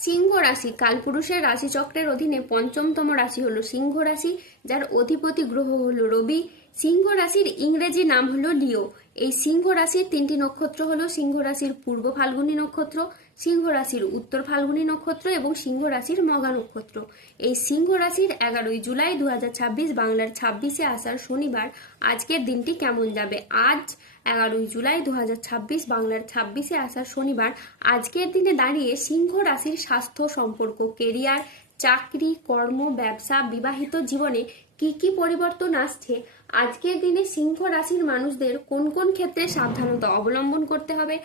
সিংহ রাশি কালপুরুষের রাশিচক্রের অধীনে পঞ্চমতম রাশি হলো সিংহ রাশি, যার অধিপতি গ্রহ হলো রবি। সিংহ রাশির ইংরেজি নাম হলো লিও। এই সিংহ রাশির তিনটি নক্ষত্র হলো সিংহ রাশির পূর্ব ফাল্গুনী নক্ষত্র, সিংহ রাশির উত্তর ফাল্গুনী নক্ষত্র এবং সিংহ রাশির মঘা নক্ষত্র। এই সিংহ রাশির 11 জুলাই 2026 বাংলার 26শে আষাঢ় শনিবার আজকের দিনটি কেমন যাবে? আজ 11 জুলাই 2026 বাংলার 26শে আষাঢ় শনিবার আজকের দিনে দাঁড়িয়ে সিংহ রাশির স্বাস্থ্য, সম্পর্ক, কেরিয়ার, চাকরি, কর্ম, ব্যবসা, বিবাহিত জীবনে কি কি পরিবর্তন আসছে, আজকের দিনে সিংহ রাশির মানুষদের কোন কোন ক্ষেত্রে সাবধানতা অবলম্বন করতে হবে,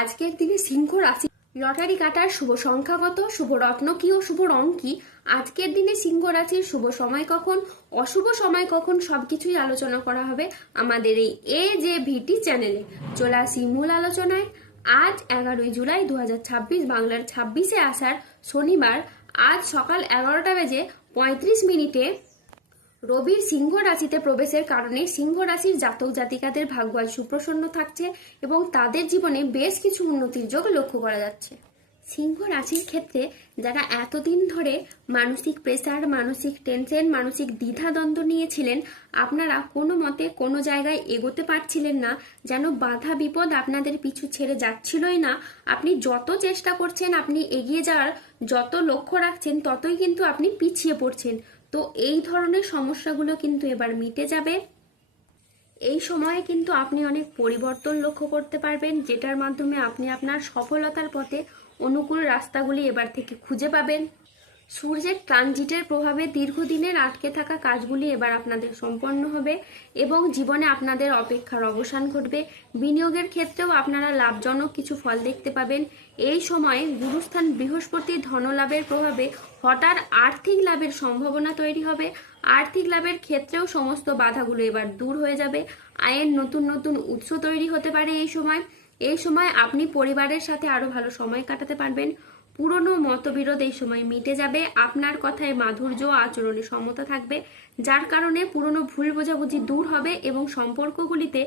আজকের দিনে সিংহ রাশি লটারি কাটার শুভ সংখ্যা কত, শুভ রত্ন কি ও শুভ রং কি, আজকের দিনে সিংহ রাশির শুভ সময় কখন, অশুভ সময় কখন, সবকিছুই আলোচনা করা হবে আমাদের এই AJVT চ্যানেলে। চলে আসি মূল আলোচনায়। আজ 11 জুলাই 2026 বাংলার 26শে আষাঢ় শনিবার আজ সকাল 11টা বেজে 35 মিনিটে রবির সিংহ রাশিতে প্রবেশের কারণে সিংহ রাশির জাতক জাতিকাদের ভাগ্য আজ সুপ্রসন্ন থাকছে এবং তাদের জীবনে বেশ কিছু উন্নতির যোগ লক্ষ্য করা যাচ্ছে। সিংহ রাশির ক্ষেত্রে যারা এতদিন ধরে মানসিক প্রেসার, মানসিক টেনশন, মানসিক দ্বিধাদ্বন্দ্ব নিয়েছিলেন, আপনারা কোনো মতে কোনো জায়গায় এগোতে পারছিলেন না, যেন বাধা বিপদ আপনাদের পিছু ছেড়ে যাচ্ছিলই না। আপনি যত চেষ্টা করছেন, আপনি এগিয়ে যাওয়ার যত লক্ষ্য রাখছেন, ততই কিন্তু আপনি পিছিয়ে পড়ছেন। তো এই ধরনের সমস্যাগুলো কিন্তু এবার মিটে যাবে। এই সময়ে কিন্তু আপনি অনেক পরিবর্তন লক্ষ্য করতে পারবেন, যেটার মাধ্যমে আপনি আপনার সফলতার পথে অনুকূল রাস্তাগুলি এবার থেকে খুঁজে পাবেন। সূর্যের ট্রানজিটের প্রভাবে দীর্ঘদিনের আটকে থাকা কাজগুলি এবার আপনাদের সম্পন্ন হবে এবং জীবনে আপনাদের অপেক্ষার অবসান ঘটবে। বিনিয়োগের ক্ষেত্রেও আপনারা লাভজনক কিছু ফল দেখতে পাবেন। এই সময়ে গুরুস্থান বৃহস্পতির ধনলাভের প্রভাবে হঠাৎ আর্থিক লাভের সম্ভাবনা তৈরি হবে। আর্থিক লাভের ক্ষেত্রেও সমস্ত বাধাগুলো এবার দূর হয়ে যাবে। আয়ের নতুন নতুন উৎস তৈরি হতে পারে এই সময় আপনি পরিবারের সাথে আরো ভালো সময় কাটাতে পারবেন। পুরনো মতবিরোধ এই সময় মিটে যাবে। আপনার কথায় মাধুর্য, আচরণে সমতা থাকবে, যার কারণে পুরনো ভুল বোঝাবুঝি দূর হবে এবং সম্পর্কগুলিতে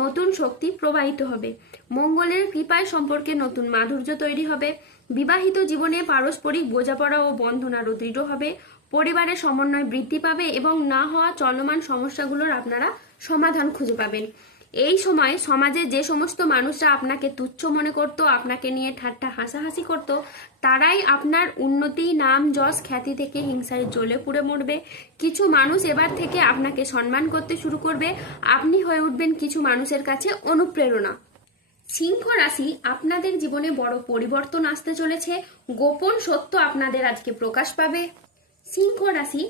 নতুন শক্তি প্রবাহিত হবে। মঙ্গলের কৃপায় সম্পর্কে নতুন মাধুর্য তৈরি হবে। বিবাহিত জীবনে পারস্পরিক বোঝাপড়া ও বন্ধন আরো দৃঢ় হবে। পরিবারের সমন্বয় বৃদ্ধি পাবে এবং না হওয়া চলমান সমস্যাগুলোর আপনারা সমাধান খুঁজে পাবেন। এই সময় সমাজে যে সমস্ত মানুষরা আপনাকে তুচ্ছ মনে করত, আপনাকে নিয়ে ঠাট্টা হাসাহাসি করত, তারাই আপনার উন্নতি, নাম, যশ, খ্যাতি থেকে হিংসায় জ্বলে পুড়ে মরবে। কিছু মানুষ এবার থেকে আপনাকে সম্মান করতে শুরু করবে। আপনি হয়ে উঠবেন কিছু মানুষের কাছে অনুপ্রেরণা। সিংহ রাশি, আপনাদের জীবনে বড় পরিবর্তন আসতে চলেছে। গোপন সত্য আপনাদের আজকে প্রকাশ পাবে। সিংহ রাশি,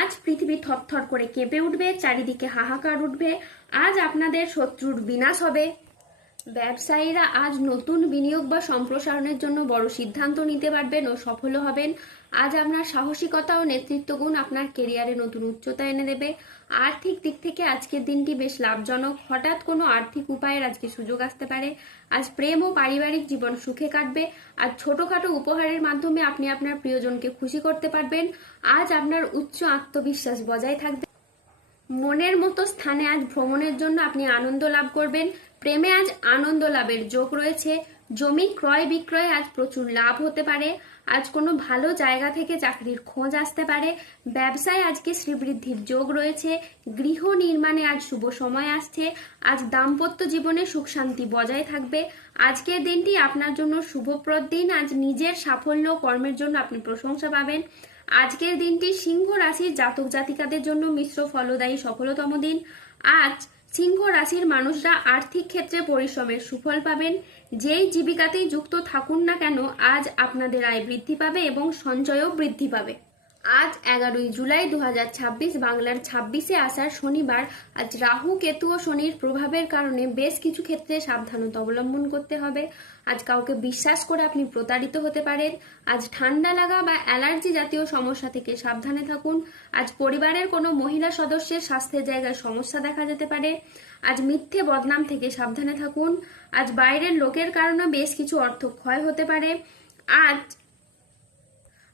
আজ পৃথিবী থরথর করে কেঁপে উঠবে, চারিদিকে হাহাকার উঠবে। আজ আপনাদের শত্রুর বিনাশ হবে। ব্যবসায়ীরা আজ নতুন বিনিয়োগ বা সম্প্রসারণের জন্য বড় সিদ্ধান্ত নিতে পারবেন ও সফল হবেন। আজ আপনার সাহসিকতা ও নেতৃত্ব গুণ আপনার কেরিয়ারে নতুন উচ্চতা এনে দেবে। আর্থিক দিক থেকে আজকের দিনটি বেশ লাভজনক। হঠাৎ কোনো আর্থিক উপায়ের আজকে সুযোগ আসতে পারে। আজ প্রেম ও পারিবারিক জীবন সুখে কাটবে। আজ ছোটখাটো উপহারের মাধ্যমে আপনি আপনার প্রিয়জনকে খুশি করতে পারবেন। আজ আপনার উচ্চ আত্মবিশ্বাস বজায় থাকবে। মনের মতো স্থানে আজ ভ্রমণের জন্য আপনি আনন্দ লাভ করবেন। প্রেমে আজ আনন্দ লাভের যোগ রয়েছে। জমি ক্রয় বিক্রয়ে আজ প্রচুর লাভ হতে পারে। আজ কোনো ভালো জায়গা থেকে চাকরির খোঁজ আসতে পারে। ব্যবসায় আজকে শ্রীবৃদ্ধির যোগ রয়েছে। গৃহ নির্মাণে আজ শুভ সময় আসছে। আজ দাম্পত্য জীবনে সুখ শান্তি বজায় থাকবে। আজকের দিনটি আপনার জন্য শুভপ্রদ দিন। আজ নিজের সাফল্য কর্মের জন্য আপনি প্রশংসা পাবেন। আজকের দিনটি সিংহ রাশির জাতক জাতিকাদের জন্য মিশ্র ফলদায়ী সফলতম দিন। আজ সিংহ রাশির মানুষরা আর্থিক ক্ষেত্রে পরিশ্রমের সুফল পাবেন। যেই জীবিকাতেই যুক্ত থাকুন না কেন, আজ আপনাদের আয় বৃদ্ধি পাবে এবং সঞ্চয়ও বৃদ্ধি পাবে। আজ 11 জুলাই 2026 বাংলার 26শে আষাঢ় শনিবার আজ রাহু, কেতু ও শনির প্রভাবের কারণে বেশ কিছু ক্ষেত্রে সাবধানতা অবলম্বন করতে হবে। আজ কাউকে বিশ্বাস করে আপনি প্রতারিত হতে পারেন। আজ ঠান্ডা লাগা বা অ্যালার্জি জাতীয় সমস্যা থেকে সাবধানে থাকুন। আজ পরিবারের কোনো মহিলা সদস্যের স্বাস্থ্যের জায়গায় সমস্যা দেখা যেতে পারে। আজ মিথ্যে বদনাম থেকে সাবধানে থাকুন। আজ বাইরের লোকের কারণে বেশ কিছু অর্থ ক্ষয় হতে পারে। আজ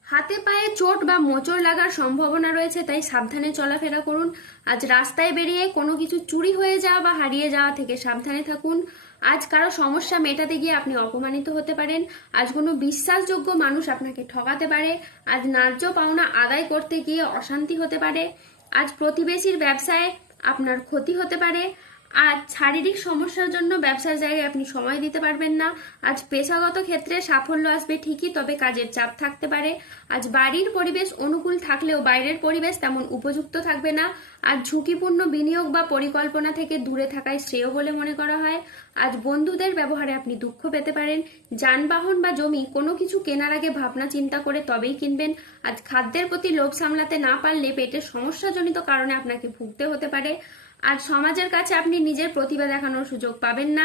হাতে পায়ে চোট বা মোচড় লাগার সম্ভাবনা রয়েছে, তাই সাবধানে চলাফেরা করুন। আজ রাস্তায় বেরিয়ে কোনো কিছু চুরি হয়ে যাওয়া বা হারিয়ে যাওয়া থেকে সাবধানে থাকুন। আজ কারো সমস্যা মেটাতে গিয়ে আপনি অপমানিত হতে পারেন। আজ কোনো বিশ্বাসযোগ্য মানুষ আপনাকে ঠকাতে পারে। আজ ন্যায্য পাওনা আদায় করতে গিয়ে অশান্তি হতে পারে। আজ প্রতিবেশীর ব্যবসায় আপনার ক্ষতি হতে পারে। আজ শারীরিক সমস্যার জন্য ব্যবসার জায়গায় আপনি সময় দিতে পারবেন না। আজ পেশাগত ক্ষেত্রে সাফল্য আসবে ঠিকই, তবে কাজের চাপ থাকতে পারে। আজ বাড়ির পরিবেশ অনুকূল থাকলেও বাইরের পরিবেশ তেমন উপযুক্ত থাকবে না। আজ ঝুঁকিপূর্ণ বিনিয়োগ বা পরিকল্পনা থেকে দূরে থাকাই শ্রেয় বলে মনে করা হয়। আজ বন্ধুদের ব্যবহারে আপনি দুঃখ পেতে পারেন। যানবাহন বা জমি কোনো কিছু কেনার আগে ভাবনা চিন্তা করে তবেই কিনবেন। আজ খাদ্যের প্রতি লোভ সামলাতে না পারলে পেটের সমস্যাজনিত কারণে আপনাকে ভুগতে হতে পারে। আজ সমাজের কাছে আপনি নিজের প্রতিভা দেখানোর সুযোগ পাবেন না।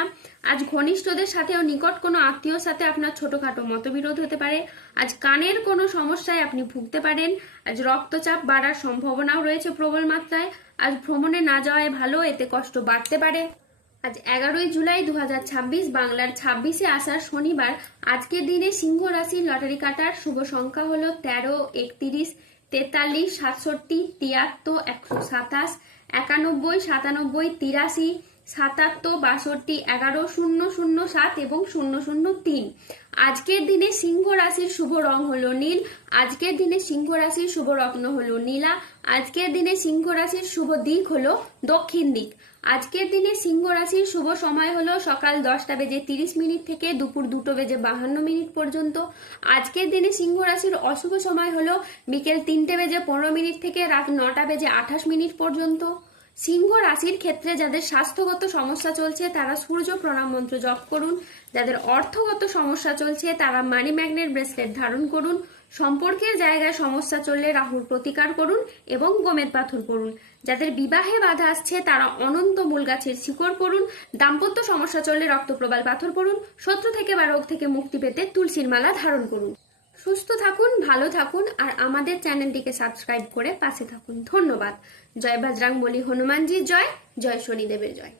আজ ঘনিষ্ঠদের সাথেও নিকট কোনো আত্মীয়র সাথে আপনার ছোটখাটো মতবিরোধ হতে পারে। আজ কানের কোনো সমস্যায় আপনি ভুগতে পারেন। আজ রক্তচাপ বাড়ার সম্ভাবনাও রয়েছে প্রবল মাত্রায়। আজ ভ্রমণে না যাওয়ায় ভালো, এতে কষ্ট বাড়তে পারে। আজ 11ই জুলাই 2026 বাংলার 26শে আষাঢ় শনিবার। আজকের দিনে সিংহ রাশির লটারি কাটার শুভ সংখ্যা হলো 13, 31, 43, 67, 73, 127, 91, 97, 83, 77, 62, 11, 007 এবং 003। আজকের দিনে সিংহ রাশির শুভ রং হলো নীল। আজকের দিনে সিংহ রাশির শুভ রত্ন হলো নীলা। আজকের দিনে সিংহ রাশির শুভ দিক হলো দক্ষিণ দিক। আজকের দিনে সিংহ রাশির শুভ সময় হলো সকাল 10টা বেজে 30 মিনিট থেকে দুপুর 2টো বেজে 52 মিনিট পর্যন্ত। আজকের দিনে সিংহ রাশির অশুভ সময় হলো বিকেল 3টে বেজে 15 মিনিট থেকে রাত 9টা বেজে 28 মিনিট পর্যন্ত। সিংহ রাশির ক্ষেত্রে যাদের স্বাস্থ্যগত সমস্যা চলছে তারা সূর্য প্রণাম মন্ত্র জপ করুন। যাদের অর্থগত সমস্যা চলছে তারা মানি ম্যাগনেট ব্রেসলেট ধারণ করুন। সম্পর্কের জায়গায় সমস্যা চললে রাহুর প্রতিকার করুন এবং গোমেদ পাথর করুন। যাদের বিবাহে বাধা আসছে তারা অনন্ত মূল গাছের শিকড় পড়ুন। দাম্পত্য সমস্যা চললে রক্তপ্রবাল পাথর পড়ুন। শত্রু থেকে বা রোগ থেকে মুক্তি পেতে তুলসীর মালা ধারণ করুন। সুস্থ থাকুন, ভালো থাকুন আর আমাদের চ্যানেলটিকে সাবস্ক্রাইব করে পাশে থাকুন। ধন্যবাদ। জয় বজরংবলী, হনুমানজির জয়, জয় শনিদেবের জয়।